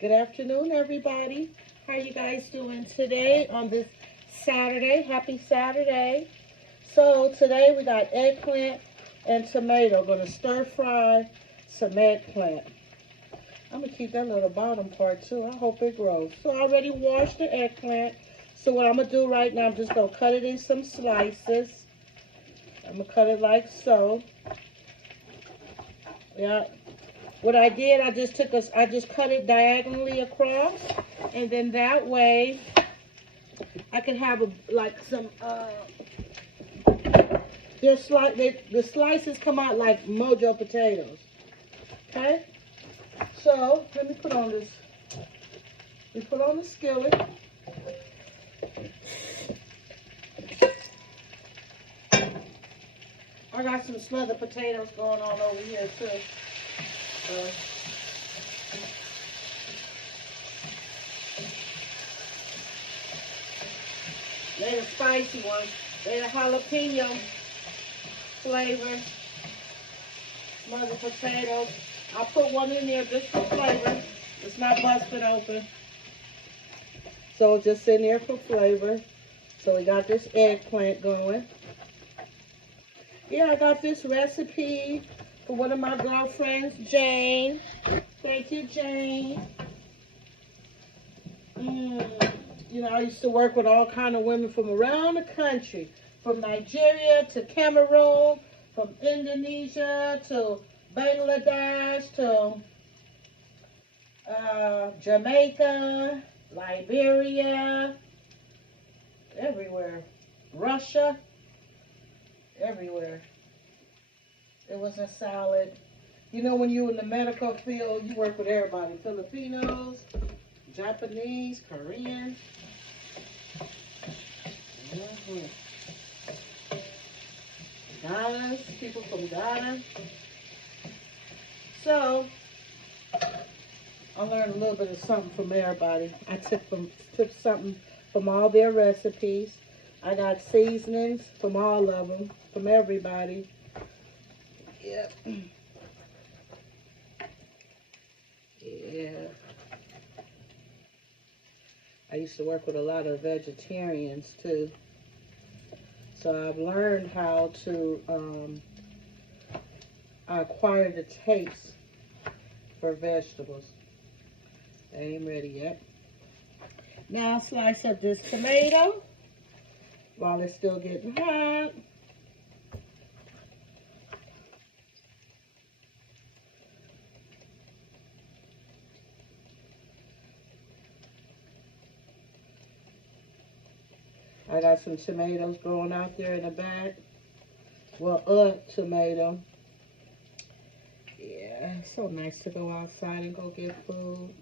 Good afternoon, everybody. How are you guys doing today on this Saturday? Happy Saturday. So today we got eggplant and tomato. Going to stir fry some eggplant. I'm going to keep that little bottom part too. I hope it grows. So I already washed the eggplant. So what I'm going to do right now, I'm just going to cut it in some slices. I'm going to cut it like so. Yeah. What I did, I just cut it diagonally across, and then that way I can have the slices come out like mojo potatoes. Okay? So let me put on this. We put on the skillet. I got some smothered potatoes going on over here too. They're the spicy ones. They're the jalapeno flavor. Smothered potatoes. I'll put one in there just for flavor. It's not busted open. So just in there for flavor. So we got this eggplant going. Yeah, I got this recipe for one of my girlfriends, Jane. Thank you, Jane. You know, I used to work with all kind of women from around the country, from Nigeria to Cameroon, from Indonesia to Bangladesh to Jamaica, Liberia, everywhere. Russia, everywhere. It was a salad. You know, when you're in the medical field, you work with everybody. Filipinos, Japanese, Korean. Ghana, people from Ghana. So, I learned a little bit of something from everybody. I took something from all their recipes. I got seasonings from all of them, from everybody. Yep. Yeah. I used to work with a lot of vegetarians too. So I've learned how to acquire the taste for vegetables. They ain't ready yet. Now I'll slice up this tomato while it's still getting hot. I got some tomatoes growing out there in the back. Well, a tomato. Yeah, it's so nice to go outside and go get food.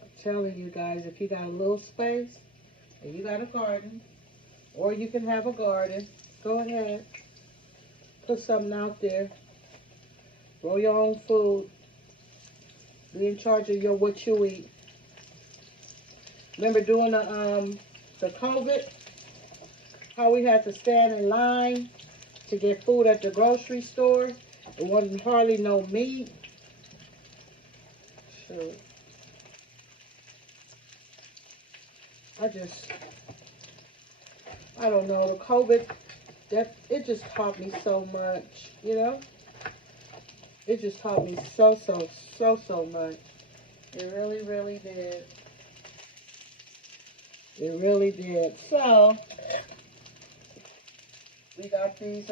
I'm telling you guys, if you got a little space and you got a garden, or you can have a garden, go ahead. Put something out there. Grow your own food. Be in charge of what you eat. Remember doing the COVID, how we had to stand in line to get food at the grocery store. It wasn't hardly no meat. Sure. I don't know, the COVID, it just taught me so much, you know? It just taught me so much. It really, really did. It really did. So, we got these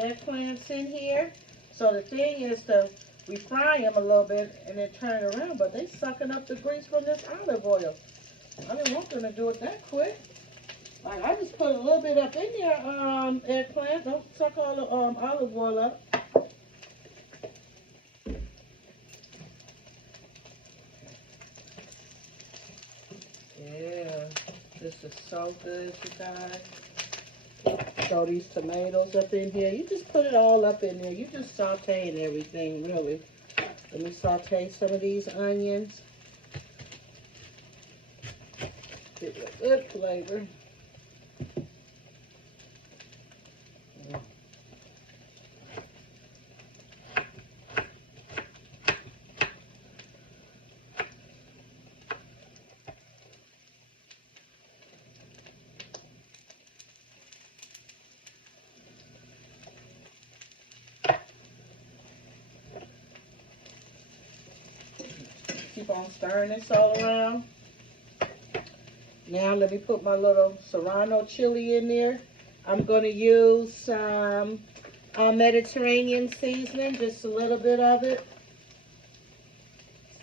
eggplants in here. So the thing is we fry them a little bit and then turn it around, but they sucking up the grease from this olive oil. I didn't want them to do it that quick. Like, I just put a little bit up in there, eggplant. Don't suck all the olive oil up. Yeah, this is so good, you guys. Throw these tomatoes up in here. You just put it all up in there. You just sauteing everything, really. Let me saute some of these onions. Give it a good flavor. keep on stirring this all around. Now let me put my little serrano chili in there. I'm going to use some Mediterranean seasoning, just a little bit of it,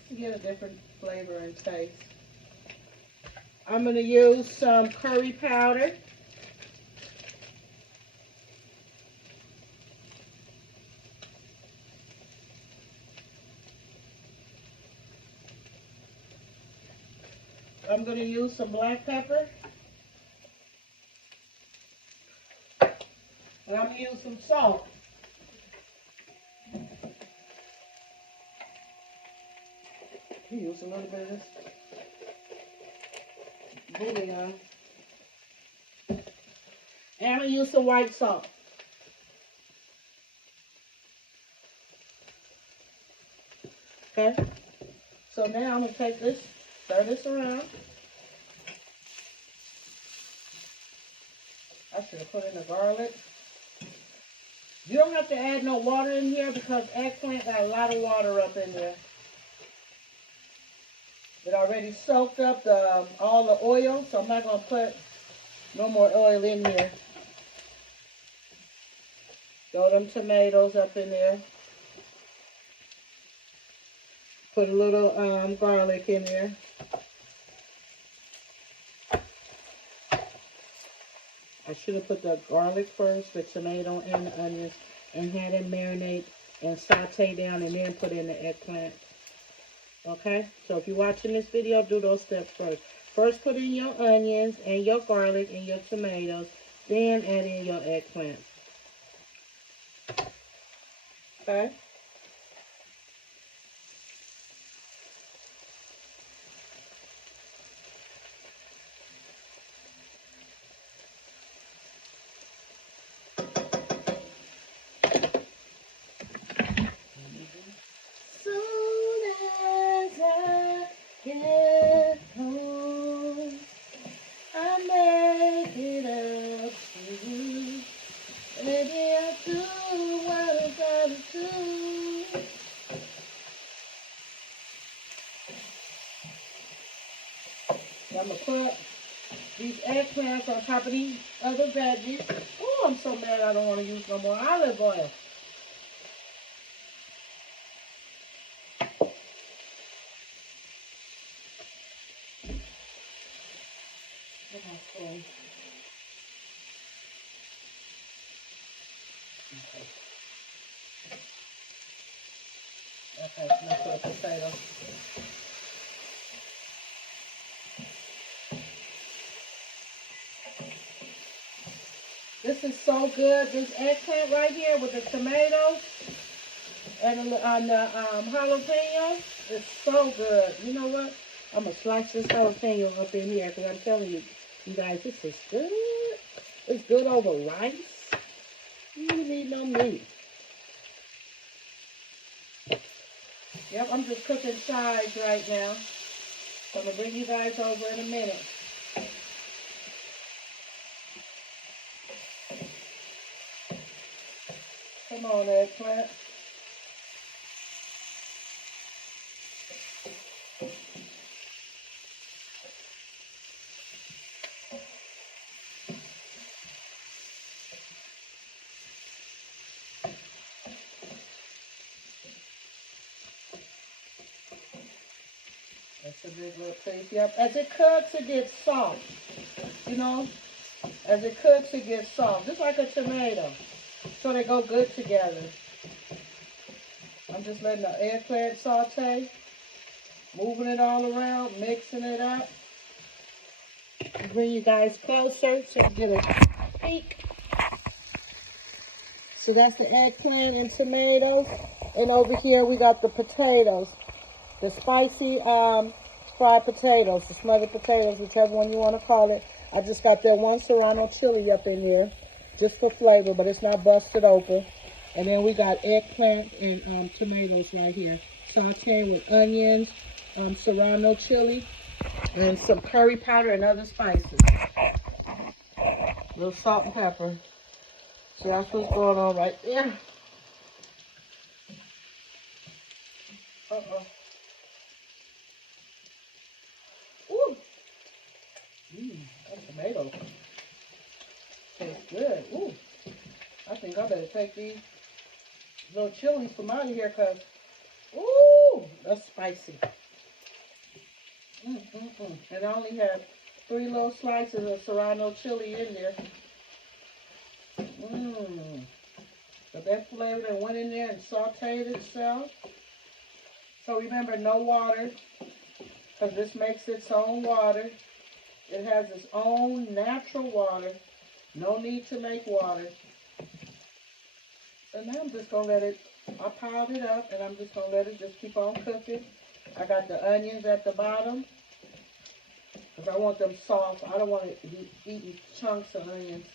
to get a different flavor and taste. I'm going to use some curry powder. I'm going to use some black pepper. And I'm going to use some salt. Use a little bit of this bouillon. And I'm going to use some white salt. Okay? So now I'm going to take this, stir this around. I should have put in the garlic. You don't have to add no water in here because eggplant got a lot of water up in there. It already soaked up all the oil, so I'm not going to put no more oil in here. Throw them tomatoes up in there. Put a little garlic in there. I should have put the garlic first, the tomato and the onions, and had them marinate and saute down and then put in the eggplant. Okay? So if you're watching this video, do those steps first. First put in your onions and your garlic and your tomatoes, then add in your eggplant. Okay? Get home, I make it up to you. Baby, I do what I gotta do. I'm gonna put these eggplants on top of these other veggies. Oh, I'm so mad I don't want to use no more olive oil. Okay. Okay, let's put a potato. This is so good. This eggplant right here with the tomatoes and the jalapeno is so good. You know what? I'm going to slice this jalapeno up in here because I'm telling you, you guys, this is good. It's good over rice. You don't need no meat. Yep, I'm just cooking sides right now. So I'm going to bring you guys over in a minute. Come on, eggplant. That's a big little piece. Yep. As it cooks, it gets soft. You know? As it cooks, it gets soft. Just like a tomato. So they go good together. I'm just letting the eggplant saute. Moving it all around. Mixing it up. Bring you guys closer so you get a peek. So that's the eggplant and tomatoes. And over here we got the potatoes. The spicy fried potatoes, the smothered potatoes, whichever one you want to call it. I just got that one serrano chili up in there just for flavor, but it's not busted open. And then we got eggplant and tomatoes right here. Sauteed with onions, serrano chili, and some curry powder and other spices. A little salt and pepper. So that's what's going on right there. Uh-oh. I better take these little chilies from out of here because, ooh, that's spicy. And I only have 3 little slices of serrano chili in there. But that flavor that went in there and sauteed itself. So remember, no water, because this makes its own water. It has its own natural water. No need to make water. So now I'm just going to let it, I piled it up, and I'm just going to let it just keep on cooking. I got the onions at the bottom, because I want them soft. I don't want to be eating chunks of onions.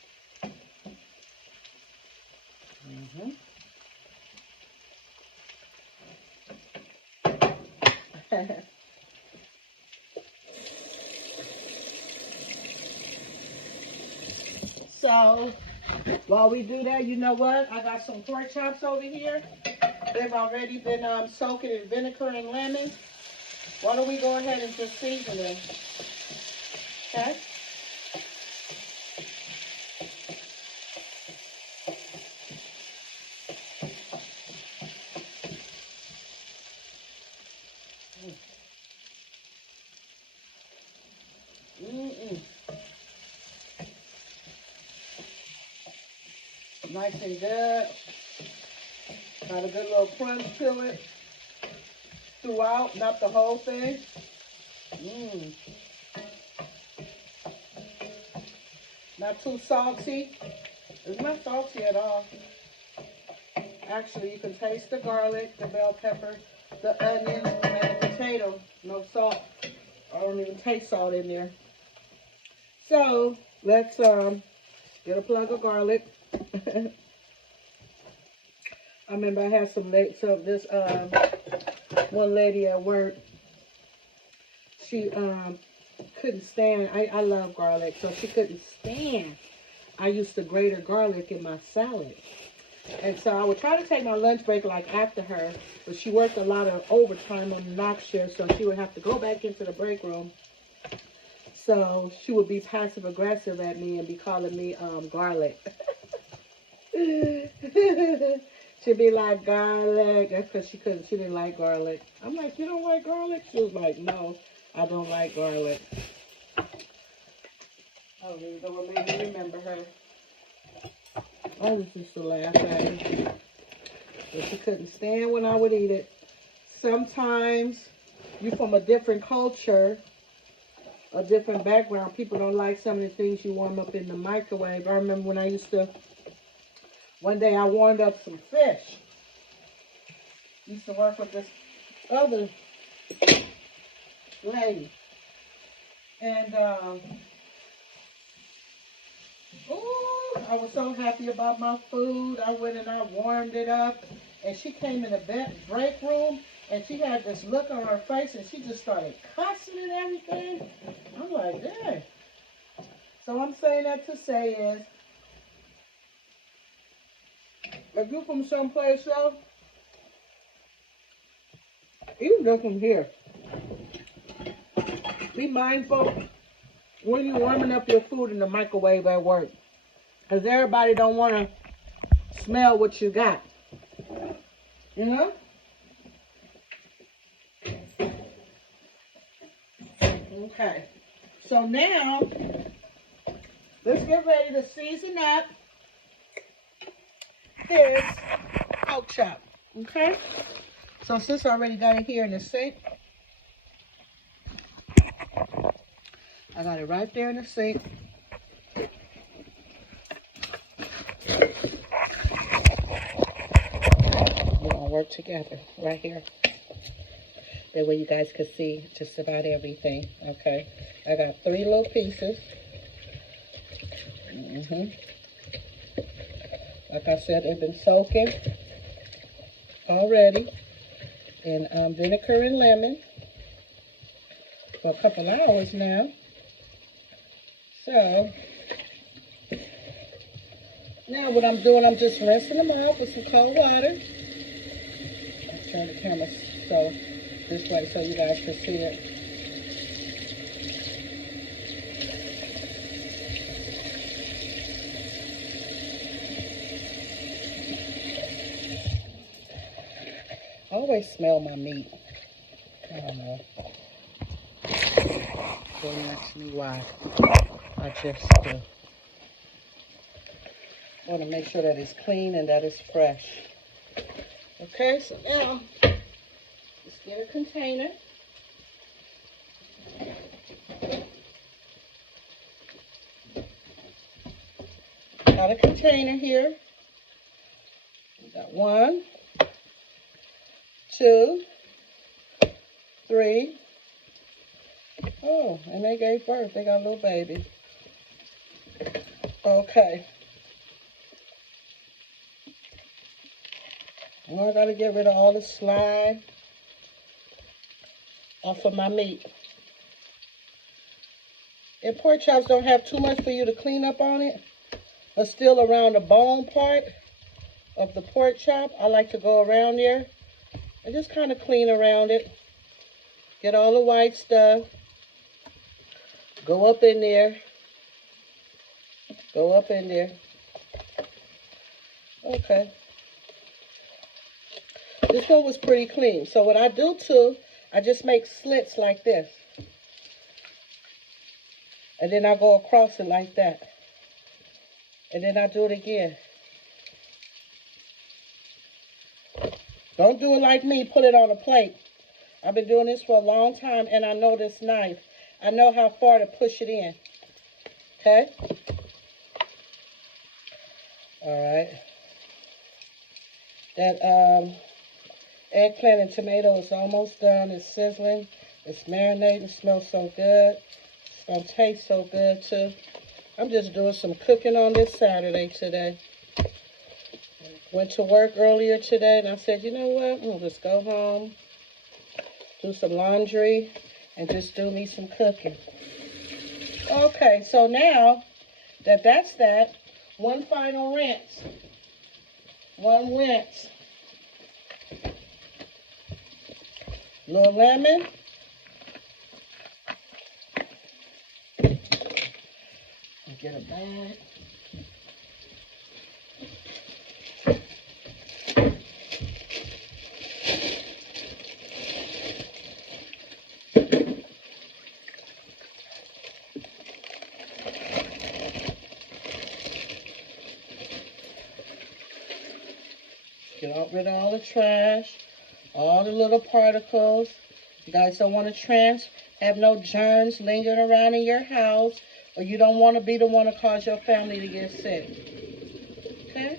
So, while we do that, you know what? I got some pork chops over here. They've already been soaking in vinegar and lemon. Why don't we go ahead and just season them? Okay? Nice and good. Got a good little crunch to it throughout, not the whole thing. Not too salty. It's not salty at all. Actually, you can taste the garlic, the bell pepper, the onions, and the potato. No salt. I don't even taste salt in there. So, let's get a plug of garlic. I remember I had this one lady at work, she couldn't stand, I love garlic, so she couldn't stand. I used to grate her garlic in my salad. And so I would try to take my lunch break like after her, but she worked a lot of overtime on the knock shift, so she would have to go back into the break room. So she would be passive aggressive at me and be calling me garlic. She'd be like, garlic. That's because she didn't like garlic. I'm like, you don't like garlic? She was like, no, I don't like garlic. I don't even know what made me remember her. I was just to laugh at her. But she couldn't stand when I would eat it. Sometimes you're from a different culture, a different background. People don't like some of the things you warm up in the microwave. I remember when I used to, one day I warmed up some fish. Used to work with this other lady. And, I was so happy about my food. I went and I warmed it up. And she came in the break room and she had this look on her face and she just started cussing and everything. I'm like, dang. So I'm saying that to say is, if you're from someplace else, even just from here, be mindful when you're warming up your food in the microwave at work. Because everybody don't want to smell what you got. You know? Okay. So now, let's get ready to season up this pork chop. Okay? So since I already got it here in the sink, I got it right there in the sink. We're gonna work together right here. That way you guys can see just about everything. Okay. I got 3 little pieces. Like I said, they've been soaking already in vinegar and lemon for a couple hours now. So now what I'm doing, I'm just rinsing them off with some cold water. I'll turn the camera so this way so you guys can see it. always smell my meat. I don't know. Don't ask me why. I just want to make sure that it's clean and that it's fresh. Okay, so now let's get a container. Got a container here. We got 1, 2, 3. Oh, and they gave birth. They got a little baby. Okay. Now I gotta get rid of all the slime off of my meat. And pork chops don't have too much for you to clean up on it, but still around the bone part of the pork chop, I like to go around there and just kind of clean around it. Get all the white stuff. Go up in there. Go up in there. Okay. This one was pretty clean. So what I do too, I just make slits like this. And then I go across it like that. And then I do it again. Don't do it like me, put it on a plate. I've been doing this for a long time and I know this knife. I know how far to push it in. Okay? Alright. That eggplant and tomato is almost done. It's sizzling. It's marinating. It smells so good. It's going to taste so good too. I'm just doing some cooking on this Saturday today. Went to work earlier today and I said, you know what? I'm going to just go home, do some laundry, and just do me some cooking. Okay, so now that's that, one final rinse. One rinse. Little lemon. Get a bag. Get rid of all the trash, all the little particles. You guys don't want to have no germs lingering around in your house, or you don't want to be the one to cause your family to get sick. Okay?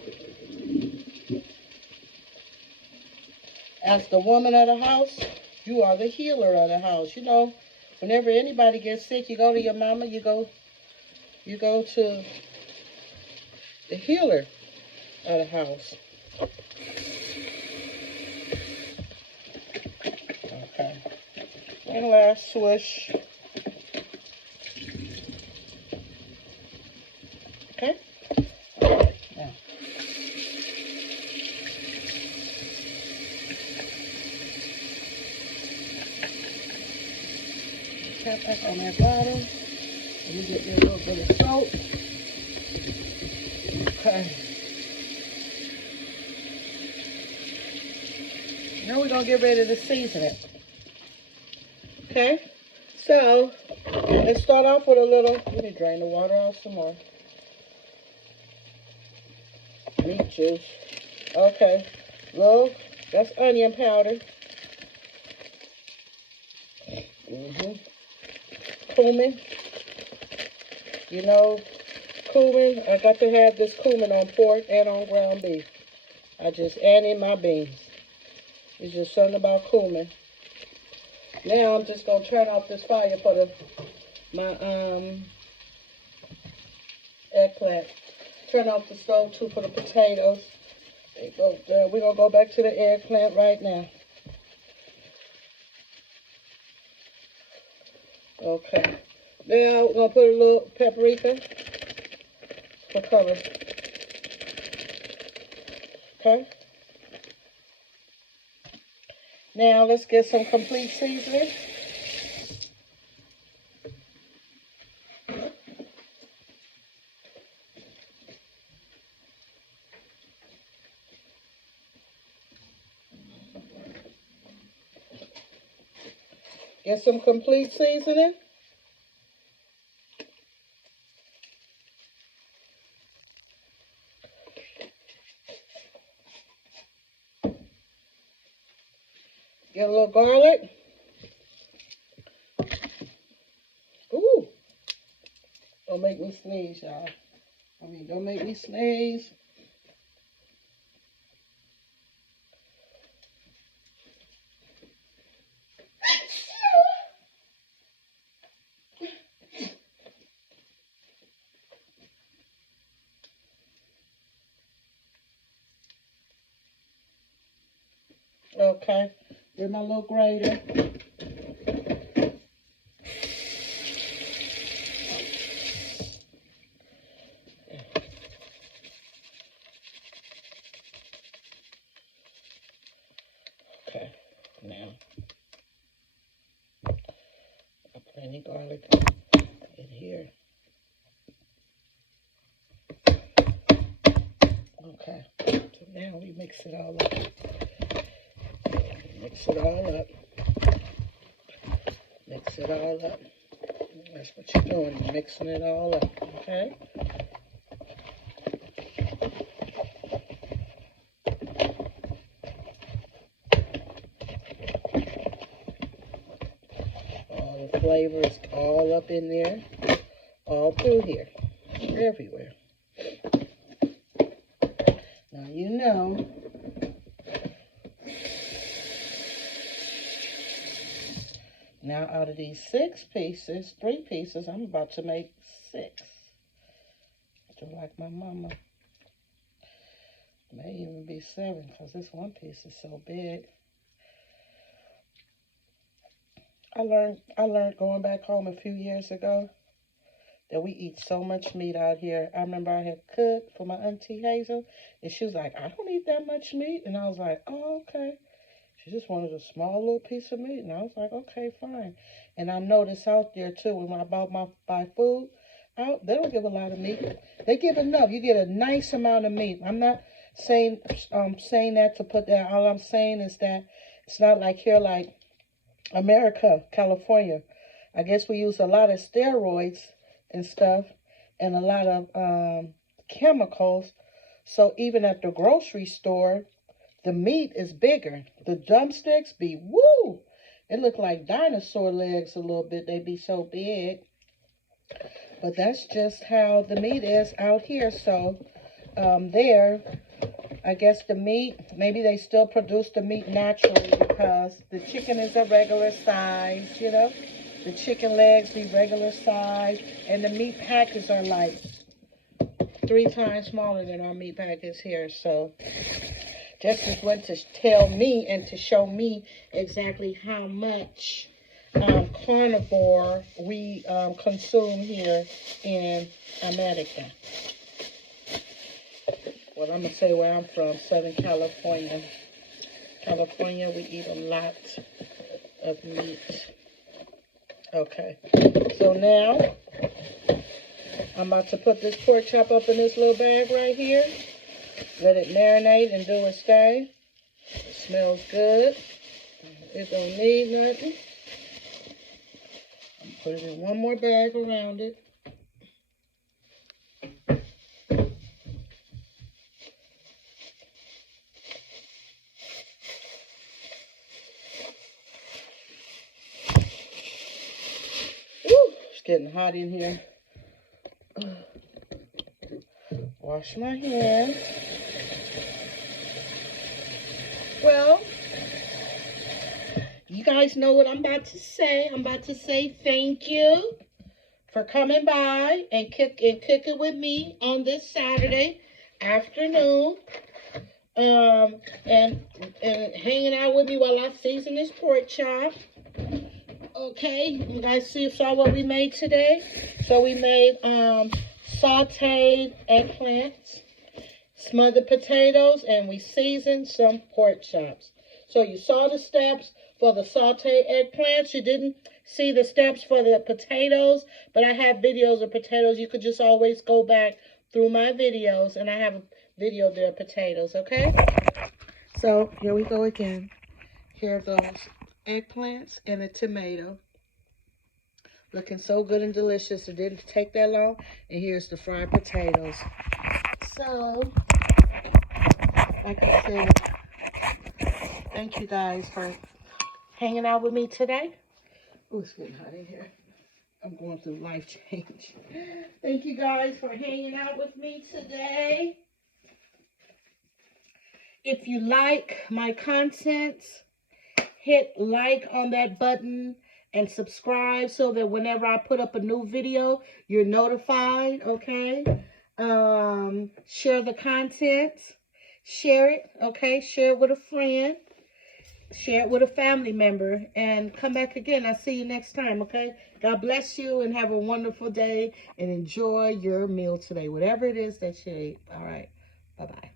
As the woman of the house, you are the healer of the house. You know, whenever anybody gets sick, you go to your mama, you go to the healer of the house. Okay. And last swish. Okay? Now. Tap back on that bottom. Let me get me a little bit of soap. Okay. Now we're going to get ready to season it. Okay? So, let's start off with a little, let me drain the water out some more. Meat juice. Okay. Look, that's onion powder. Cumin. You know, cumin. I got to have this cumin on pork and on ground beef. I just add in my beans. It's just something about cumin. Now I'm just gonna turn off this fire for my eggplant. Turn off the stove too for the potatoes. We're gonna go back to the eggplant right now. Okay. Now we're gonna put a little paprika for color. Okay. Now let's get some complete seasoning. Get some complete seasoning. Get a little garlic. Ooh. Don't make me sneeze, y'all. Don't make me sneeze. Okay. Get my little grater. Okay. Now, I put plenty garlic in here. Okay. So now we mix it all up. Mix it all up. Mix it all up. That's what you're doing. You're mixing it all up. Okay. All the flavors all up in there. All through here. Everywhere. Now you know. Now out of these 6 pieces, 3 pieces, I'm about to make 6. Just like my mama. May even be 7 because this one piece is so big. I learned going back home a few years ago that we eat so much meat out here. I remember I had cooked for my auntie Hazel, and she was like, I don't eat that much meat. And I was like, oh, okay. She just wanted a small little piece of meat. And I was like, okay, fine. And I noticed out there, too, when I buy food out, they don't give a lot of meat. They give enough. You get a nice amount of meat. I'm not saying that to put that. All I'm saying is that it's not like here, like America, California. I guess we use a lot of steroids and stuff and a lot of chemicals. So even at the grocery store, the meat is bigger. The drumsticks be, woo! It look like dinosaur legs a little bit. They be so big. But that's just how the meat is out here. So there, I guess the meat, maybe they still produce the meat naturally because the chicken is a regular size, you know. The chicken legs be regular size. And the meat packets are like 3 times smaller than our meat packets here. So just as well to tell me and to show me exactly how much carnivore we consume here in America. Well, I'm going to say where I'm from, Southern California. California, we eat a lot of meat. Okay, so now I'm about to put this pork chop up in this little bag right here. Let it marinate and do its thing. It smells good. It don't need nothing. Put it in one more bag around it. Woo, it's getting hot in here. Wash my hands. Well, you guys know what I'm about to say. I'm about to say thank you for coming by and cooking with me on this Saturday afternoon. And hanging out with me while I season this pork chop. Okay, you guys saw what we made today. So we made sautéed eggplants, smothered potatoes, and we seasoned some pork chops. So you saw the steps for the sautéed eggplants. You didn't see the steps for the potatoes, but I have videos of potatoes. You could just always go back through my videos, and I have a video there of potatoes, okay? So here we go again. Here are those eggplants and a tomato. Looking so good and delicious. It didn't take that long. And here's the fried potatoes. So, like I said, thank you guys for hanging out with me today. Oh, it's getting hot in here. I'm going through life change. Thank you guys for hanging out with me today. If you like my content, hit like on that button and subscribe so that whenever I put up a new video, you're notified, okay? Share the content. Share it, okay? Share it with a friend. Share it with a family member. And come back again. I'll see you next time, okay? God bless you and have a wonderful day. And enjoy your meal today, whatever it is that you eat. All right. Bye-bye.